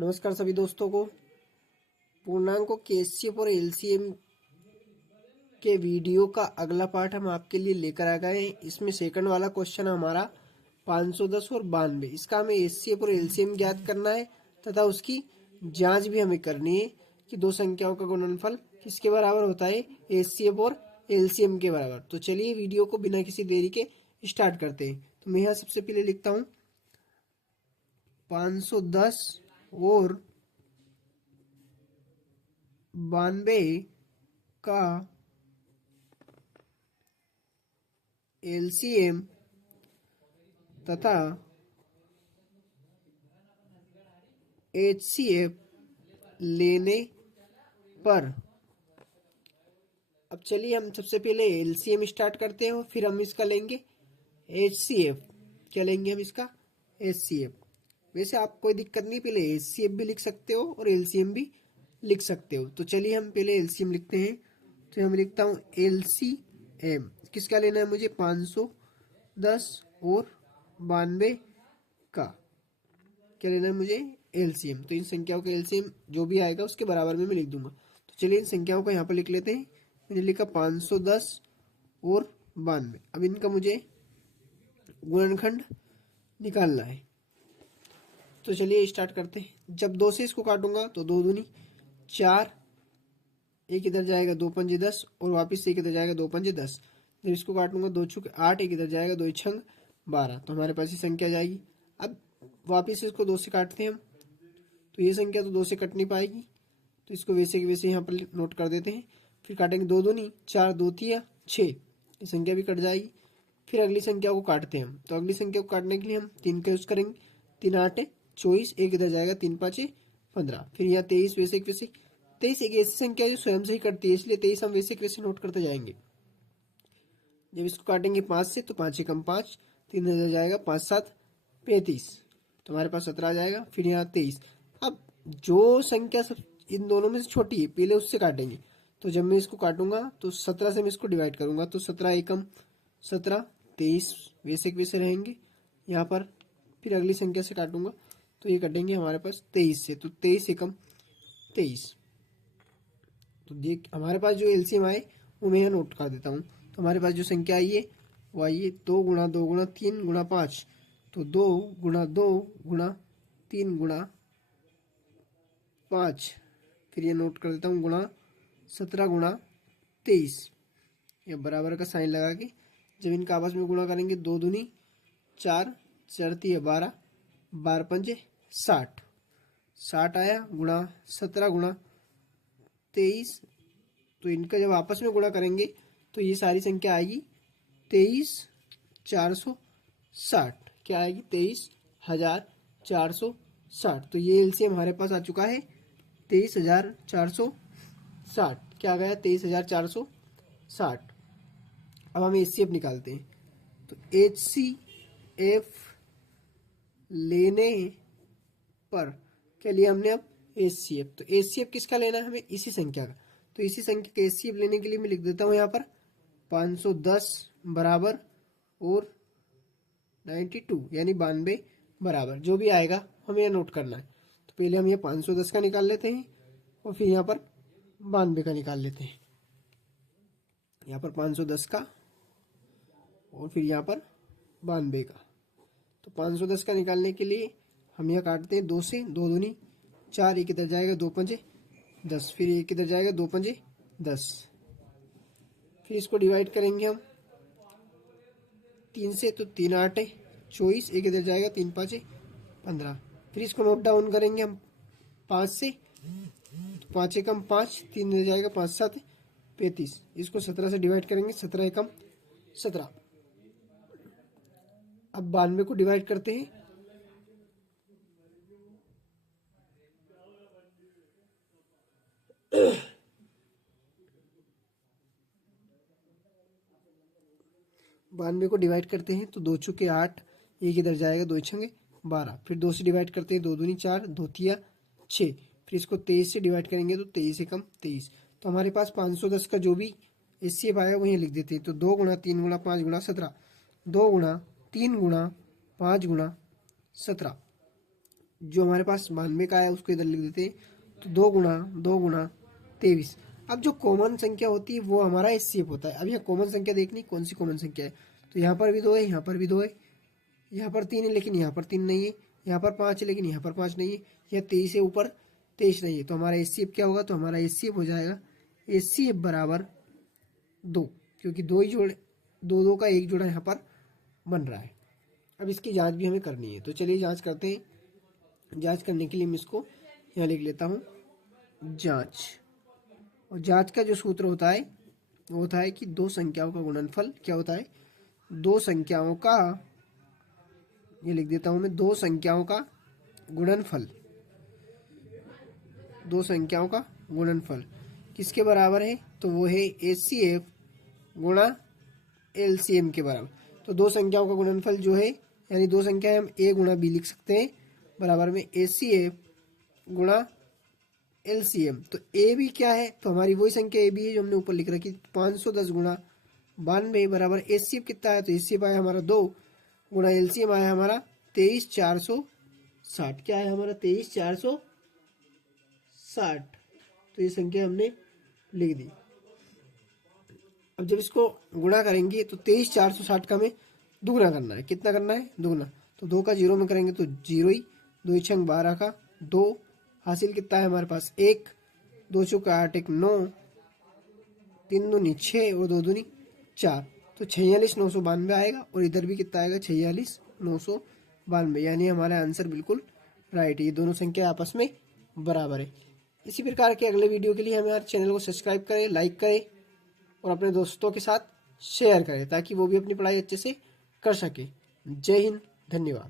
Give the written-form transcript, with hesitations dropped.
नमस्कार सभी दोस्तों को। पूर्णांकों के एचसीएफ और एलसीएम के वीडियो का अगला पार्ट हम आपके लिए लेकर आ गए हैं। इसमें सेकंड वाला क्वेश्चन हमारा 510 और 92, इसका हमें एचसीएफ और एलसीएम ज्ञात करना है तथा उसकी जांच भी हमें करनी है कि दो संख्याओं का गुणनफल किसके बराबर होता है, एचसीएफ और एलसीएम के बराबर। तो चलिए वीडियो को बिना किसी देरी के स्टार्ट करते हैं। तो मैं यहाँ सबसे पहले लिखता हूँ 510 और 92 का एलसीएम तथा एचसीएफ लेने पर। अब चलिए हम सबसे पहले एलसीएम स्टार्ट करते हैं और फिर हम इसका लेंगे एचसीएफ। क्या लेंगे हम इसका? एचसीएफ। वैसे आप कोई दिक्कत नहीं, पहले एचसीएफ भी लिख सकते हो और एलसीएम भी लिख सकते हो। तो चलिए हम पहले एलसीएम लिखते हैं। तो हम लिखता हूँ एलसीएम किसका लेना है मुझे, 510 और 92 का क्या लेना है मुझे, एलसीएम। तो इन संख्याओं का एलसीएम जो भी आएगा उसके बराबर में मैं लिख दूंगा। तो चलिए इन संख्याओं को यहाँ पर लिख लेते हैं। मैंने लिखा 510 और 92। अब इनका मुझे गुणनखंड निकालना है। तो चलिए स्टार्ट करते हैं। जब 2 से इसको काटूंगा तो 2 दूनी 4, एक इधर जाएगा 2 पंजे 10 और वापिस से एक इधर जाएगा 2 पंजे 10। जब इसको काटूंगा 2 छुक 8, एक इधर जाएगा 2 छंग 12। तो हमारे पास ये संख्या जाएगी। अब वापिस इसको 2 से काटते हैं हम, तो ये संख्या तो 2 से कट नहीं पाएगी, तो इसको वैसे के वैसे यहाँ पर नोट कर देते हैं। फिर काटेंगे 2 दूनी 4, 2 तिया 6, ये संख्या भी कट जाएगी। फिर अगली संख्या को काटते हैं हम। तो अगली संख्या को काटने के लिए हम 3 का यूज करेंगे। 3 8 24, एक इधर जाएगा 3 5 15। फिर यहाँ 23 वैसे एक वैसे। 23 एक ऐसी संख्या है जो स्वयं से ही कटती है, इसलिए 23 हम वैसे वैसे नोट करते जाएंगे। जब इसको काटेंगे 5 से तो 5 एकम 5, 3 इधर जाएगा 5 7 35, तो हमारे पास 17 आ जाएगा। फिर यहाँ 23। अब जो संख्या सब इन दोनों में से छोटी है पहले उससे काटेंगे। तो जब मैं इसको काटूंगा तो 17 से मैं इसको डिवाइड करूंगा, तो 17 एकम 17, 23 वैसे रहेंगे यहाँ पर। फिर अगली संख्या से काटूंगा तो ये कटेंगे हमारे पास 23 से, तो 23 एकम 23। तो देख हमारे पास जो एलसीएम आए वो मैं यहाँ नोट कर देता हूँ। तो हमारे पास जो संख्या आई है वो आई है 2 गुणा 2 गुणा 3 गुणा 5। तो 2 गुणा 2 गुणा 3 गुणा 5। फिर ये नोट कर देता हूँ गुणा 17 गुणा 23। ये बराबर का साइन लगा के जब इनका आपस में गुणा करेंगे 2 दूनी 4, 4 तिया 12, 12 पंजे 60, 60 आया गुणा 17 गुणा 23। तो इनका जब आपस में गुणा करेंगे तो ये सारी संख्या आएगी 23,460। क्या आएगी? 23,460। तो ये एलसीएम हमारे पास आ चुका है 23,460। क्या आ गया? 23,460। अब हम एचसीएफ निकालते हैं। तो एचसीएफ लेने पर क्या लिया हमने अब? एचसीएफ। तो एचसीएफ किसका लेना है हमें? इसी संख्या का। तो इसी संख्या का एचसीएफ लेने के लिए मैं लिख देता हूँ यहाँ पर 510 बराबर और 92 यानी 92 बराबर, जो भी आएगा हमें यह नोट करना है। तो पहले हम ये 510 का निकाल लेते हैं और फिर यहाँ पर 92 का निकाल लेते हैं। यहाँ पर 510 का और फिर यहाँ पर 92 का। तो 510 का निकालने के लिए हम यहाँ काटते हैं 2 से, 2 दूनी 4, एक इधर जाएगा 2 पंजे 10, फिर एक इधर जाएगा 2 पंजे 10। फिर इसको डिवाइड करेंगे हम 3 से, तो 3 8 24, एक इधर जाएगा 3 5 15। फिर इसको नोट डाउन करेंगे हम 5 से, तो 5 एकम 5, 3 इधर जाएगा 5 7 35। इसको 17 से डिवाइड करेंगे, 17 एकम 17। अब 92 को डिवाइड करते हैं। बानवे को डिवाइड करते हैं तो 2 चुके 8, एक इधर जाएगा 2 छंगे 12। फिर 2 से डिवाइड करते हैं, 2 दूनी 4, 2 तिया 6। फिर इसको 23 से डिवाइड करेंगे तो 23 एकम 23। तो हमारे पास 510 का जो भी एचसीएफ आया वही लिख देते हैं। तो 2 गुणा 3 गुणा 5 गुणा 17, 2 गुणा 3 गुणा 5 गुणा 17। जो हमारे पास 92 का है उसको इधर लिख देते हैं। तो 2 गुणा 23। अब जो कॉमन संख्या होती है वो हमारा एचसीएफ होता है। अब यहाँ कॉमन संख्या देखनी, कौन सी कॉमन संख्या है। तो यहाँ पर भी 2 है, यहाँ पर भी 2 है, यहाँ पर 3 है लेकिन यहाँ पर 3 नहीं है, यहाँ पर 5 है लेकिन यहाँ पर 5 नहीं है, यहाँ 23 है ऊपर 23 नहीं है। तो हमारा एचसीएफ क्या होगा, तो हमारा एचसीएफ हो जाएगा एचसीएफ बराबर 2, क्योंकि 2 ही जोड़े, 2 का एक जोड़ा यहाँ पर बन रहा है। अब इसकी जांच भी हमें करनी है, तो चलिए जांच करते हैं। जांच करने के लिए मैं इसको यहाँ लिख लेता हूँ जांच। और जांच का जो सूत्र होता है वो होता है कि दो संख्याओं का गुणनफल क्या होता है, दो संख्याओं का, ये लिख देता हूँ मैं, दो संख्याओं का गुणनफल, दो संख्याओं का गुणनफल किसके बराबर है, तो वो है एचसीएफ गुणा एलसीएम के बराबर। तो दो संख्याओं का गुणनफल जो है, यानी दो संख्याएं हम ए गुणा बी लिख सकते हैं, बराबर में एचसीएफ गुणा एलसीएम। तो ए बी क्या है, तो हमारी वही संख्या ए बी है जो हमने ऊपर लिख रखी, 510 गुणा 92 बराबर एचसीएफ कितना है, तो एचसीएफ आया हमारा 2 गुणा एलसीएम आया हमारा 23,460। क्या है हमारा 23,460। तो ये संख्या हमने लिख दी। अब जब इसको गुणा करेंगे तो 23,460 का हमें दुगुना करना है। कितना करना है, दुगुना। तो 2 का 0 में करेंगे तो 0 ही, 2 छंग 12 का 2 हासिल कितना है हमारे पास 1, 2 चौका 8 1 9, 3 दूनी 6 और 2 दूनी 4। तो 46,992 आएगा। और इधर भी कितना आएगा 46,992, यानी हमारा आंसर बिल्कुल राइट है। ये दोनों संख्या आपस में बराबर है। इसी प्रकार के अगले वीडियो के लिए हमारे चैनल को सब्सक्राइब करें, लाइक करें और अपने दोस्तों के साथ शेयर करें ताकि वो भी अपनी पढ़ाई अच्छे से कर सके। जय हिंद, धन्यवाद।